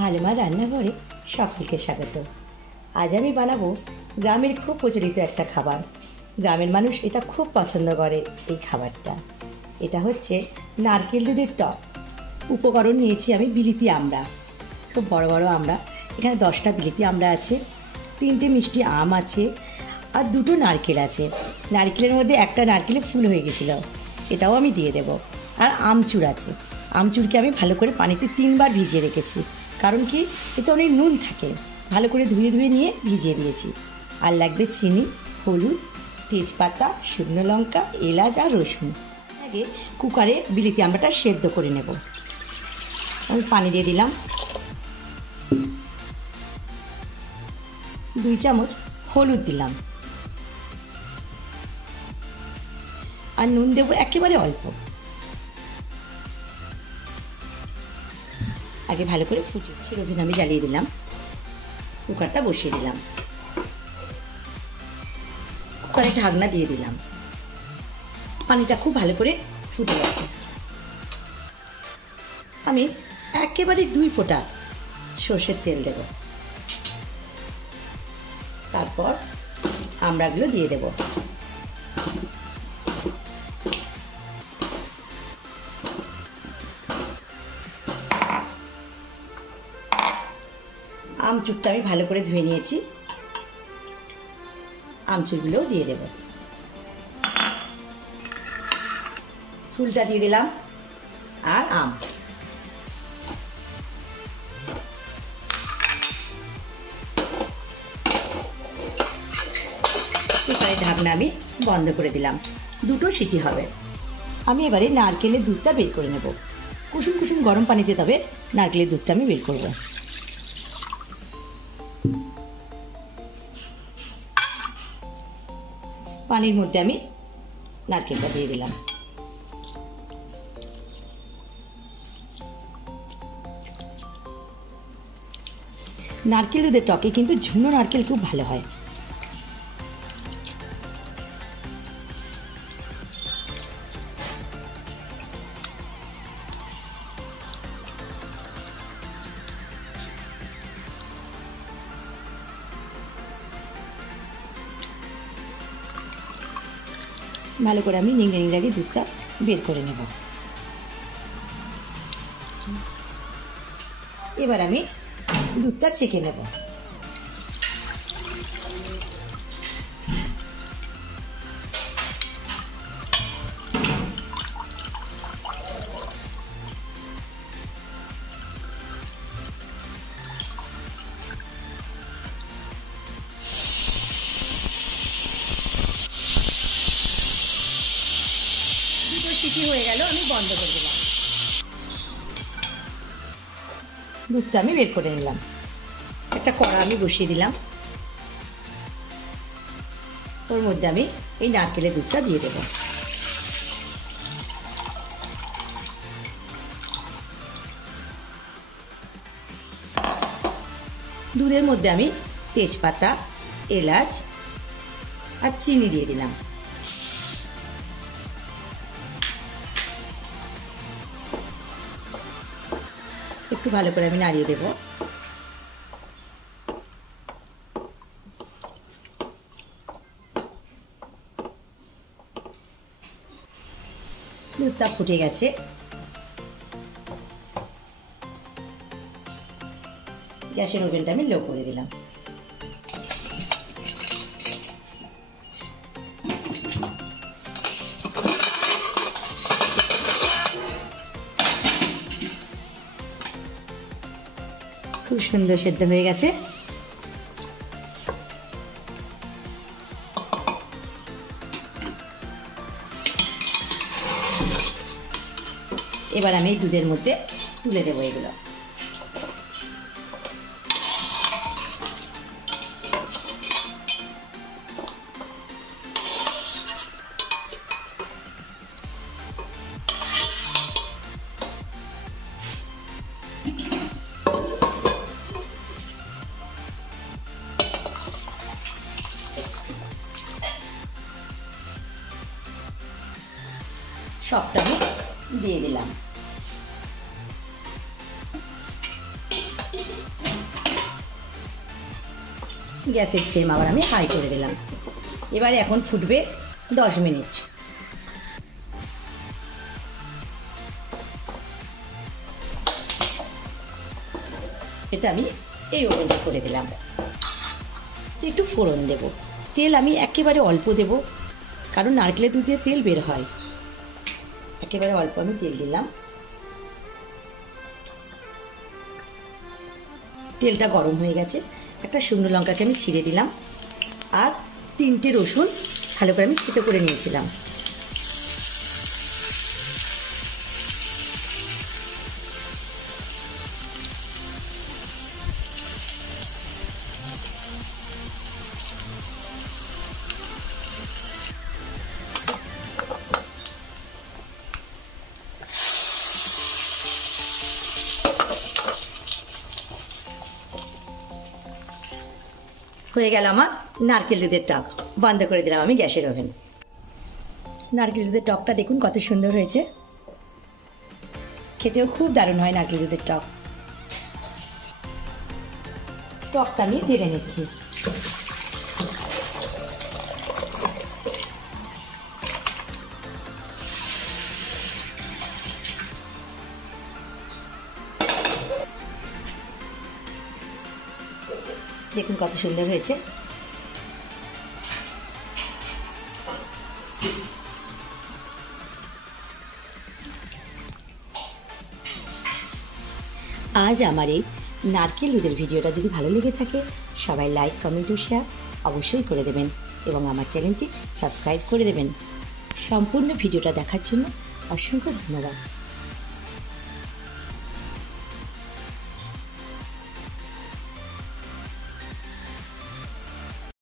ভালো মা রান্নাঘরে সকলকে স্বাগত। আজ আমি বানাবো গ্রামের খুব প্রচলিত একটা খাবার। গ্রামের মানুষ এটা খুব পছন্দ করে। এই খাবারটা এটা হচ্ছে নারকেল দুধের টক। উপকরণ নিয়েছি আমি বিলিতি আমড়া, খুব বড় বড় আমড়া। এখানে 10টা বিলিতি আমড়া আছে, 3টে মিষ্টি আম আছে, আর 2টো নারকেল আছে। নারকেলের মধ্যে একটা নারকেলে ফুল হয়ে গেছিলো, এটাও আমি দিয়ে দেব। আর আমচুর আছে, আমচুরকে আমি ভালো করে পানিতে 3বার ভিজিয়ে রেখেছি, কারণ কি এতে অনেক নুন থাকে। ভালো করে ধুয়ে নিয়ে ভিজিয়ে দিয়েছি। আর লাগবে চিনি, হলুদ, তেজপাতা, শুকনো লঙ্কা, এলাচ আর রসুন। আগে কুকারে বিলিতি আমড়াটা সেদ্ধ করে নেব। আমি পানি দিয়ে দিলাম, 2 চামচ হলুদ দিলাম, আর নুন দেবো একেবারে অল্প। আগে ভালো করে ফুটিয়ে সেরকম আমি জ্বালিয়ে দিলাম, কুকারটা বসিয়ে দিলাম, কুকারে ঢাকনা দিয়ে দিলাম। পানিটা খুব ভালো করে ফুটে গেছে। আমি একেবারে 2 ফোঁটা সর্ষের তেল দেব, তারপর আমড়াগুলো দিয়ে দেব। আমচুরটা আমি ভালো করে ধুয়ে নিয়েছি, আমচুরগুলোও দিয়ে দেব। ফুলটা দিয়ে দিলাম, আর আম। কুকারের ঢাকনা আমি বন্ধ করে দিলাম, 2টো সিটি হবে। আমি এবারে নারকেলের দুধটা বের করে নেব। কুসুম কুসুম গরম পানিতে তবে নারকেলের দুধটা আমি বের করব। পানির মধ্যে আমি নারকেলটা দিয়ে দিলাম। নারকেল দুধের টকে কিন্তু ঝুনো নারকেল খুব ভালো হয়। ভালো করে আমি নিংড়ে নিংড়ে দুধটা বের করে নেব। এবার আমি দুধটা ছেঁকে নেব। সিটি হয়ে গেল, আমি বন্ধ করে দিলাম। দুধটা আমি বের করে নিলাম। একটা কড়া আমি বসিয়ে দিলাম, ওর মধ্যে আমি এই নারকেলের দুধটা দিয়ে দেব। দুধের মধ্যে আমি তেজপাতা, এলাচ আর চিনি দিয়ে দিলাম। একটু ভালো করে আমি নাড়িয়ে দেব। দুধটা ফুটে গেছে, গ্যাসের ওভেনটা আমি লো করে দিলাম। খুব সুন্দর সেদ্ধ হয়ে গেছে। এবার আমি দুধের মধ্যে তুলে দেবো এগুলো। সবটা আমি দিয়ে দিলাম। গ্যাসের ফ্লেম আবার আমি হাই করে দিলাম। এবারে এখন ফুটবে 10 মিনিট। এটা আমি এই ওভেনটা করে দিলাম। একটু ফোড়ন দেব। তেল আমি একেবারে অল্প দেব, কারণ নারকেলের দুধ দিয়ে তেল বের হয়। একেবারে অল্প আমি তেল দিলাম। তেলটা গরম হয়ে গেছে। একটা শুকনো লঙ্কাকে আমি ছিঁড়ে দিলাম, আর 3টে রসুন ভালো করে আমি থেতো করে নিয়েছিলাম। হয়ে গেল আমার নারকেল দুধের টক। বন্ধ করে দিলাম আমি গ্যাসের ওভেন। নারকেল দুধের টকটা দেখুন কত সুন্দর হয়েছে, খেতেও খুব দারুণ হয় নারকেল দুধের টক। টকটা আমি ঢেলে নিচ্ছি। দেখুন কত সুন্দর হয়েছে। আজ আমার এই নারকেল দুধের ভিডিওটা যদি ভালো লেগে থাকে, সবাই লাইক, কমেন্ট ও শেয়ার অবশ্যই করে দেবেন এবং আমার চ্যানেলটি সাবস্ক্রাইব করে দেবেন। সম্পূর্ণ ভিডিওটা দেখার জন্য অসংখ্য ধন্যবাদ।